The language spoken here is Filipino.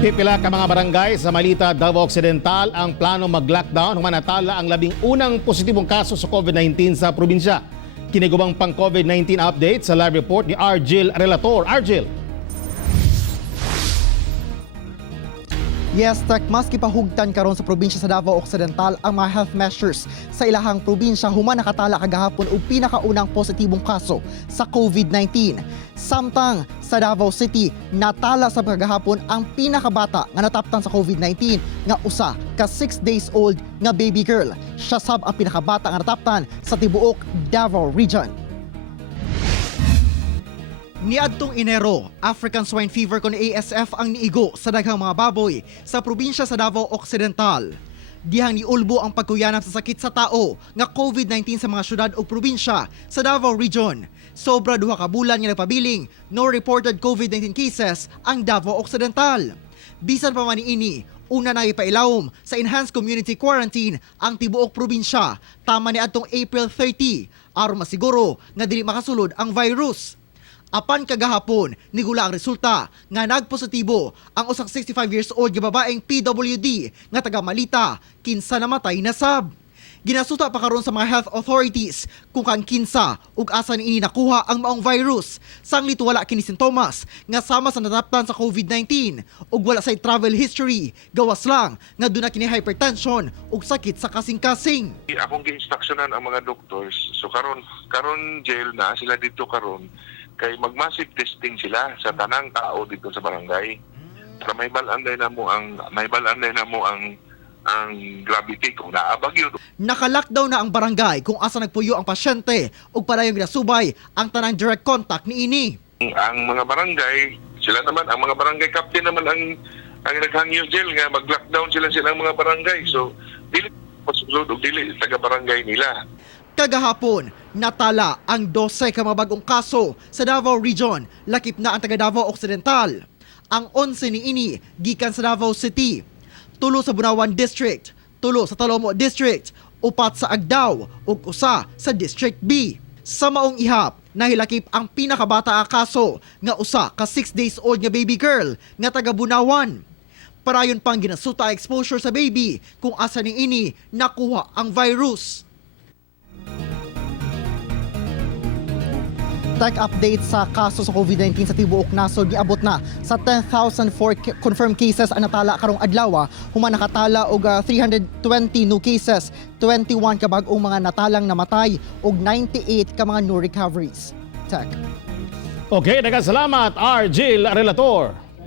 Pipila ka mga barangay sa Malita, Davao Occidental ang plano mag-lockdown human natala ang unang positibong kaso sa COVID-19 sa probinsya. Kinigubang pang COVID-19 update sa live report ni Argil Relator. Argil. Yes, Tek, maski pahugtan karon sa probinsya sa Davao Occidental ang mga health measures sa ilahang probinsya human nakatala kagahapon og pinakaunang positibong kaso sa COVID-19. Samtang sa Davao City natala sa kagahapon ang pinakabata nga nataptan sa COVID-19 nga usa ka 6 days old nga baby girl. Siya sab ang pinakabata nga nataptan sa tibuok Davao region. Niadtong Enero, African Swine Fever kon ASF ang niigo sa daghang mga baboy sa probinsya sa Davao Occidental. Dihang niulbo ang pagkuyanap sa sakit sa tao nga COVID-19 sa mga syudad o probinsya sa Davao Region. Sobra duha ka bulan nga nagpabiling no reported COVID-19 cases ang Davao Occidental. Bisan pa man niini, una na ipailawom sa enhanced community quarantine ang tibuok probinsya tama niadtong April 30 aron masiguro nga dili makasulod ang virus. Apan kagahapon, nigula ang resulta nga nagpositibo ang usang 65 years old nga babaeng PWD nga taga Malita, kinsa namatay na sab. Ginasuta pa karon sa mga health authorities kung kan kinsa ug asa niini nakuha ang maong virus. Sanglit wala kini sintomas nga sama sa nataptan sa COVID-19 ug wala say travel history. Gawas lang nga duna kini hypertension ug sakit sa kasing-kasing. Akong gi-instructionan ang mga doctors. So karon jail na sila dito karon kay mag-massive testing sila sa tanang tao dito sa barangay. Para may balanday na mo ang gravity kung naabag yun. Naka-lockdown na ang barangay kung asa nagpuyo ang pasyente ug parayong ginasubay ang tanang direct contact niini. Ang mga barangay, ang mga barangay captain naman ang naghangyo jail nga mag-lockdown silang mga barangay. So dili posible og dili taga barangay nila. Kagahapon, natala ang 12 ka mabagong kaso sa Davao Region, lakip na ang taga Davao Occidental. Ang 11 niini gikan sa Davao City, 3 sa Bunawan District, 3 sa Talomo District, 4 sa Agdao ug usa sa District B. Sa maong ihap, nahilakip ang pinakabata nga kaso nga usa ka 6 days old nga baby girl nga taga Bunawan. Parayon pang ginasuta exposure sa baby kung asa niini nakuha ang virus. Tech update sa kaso sa COVID-19 sa tibuok nasod giabot na sa 10,004 confirmed cases ang natala karong adlaw, human nakatala og 320 new cases, 21 ka bag-ong mga natalang namatay ug 98 ka mga new recoveries. Tech. Okay, daghang salamat Argil Relator.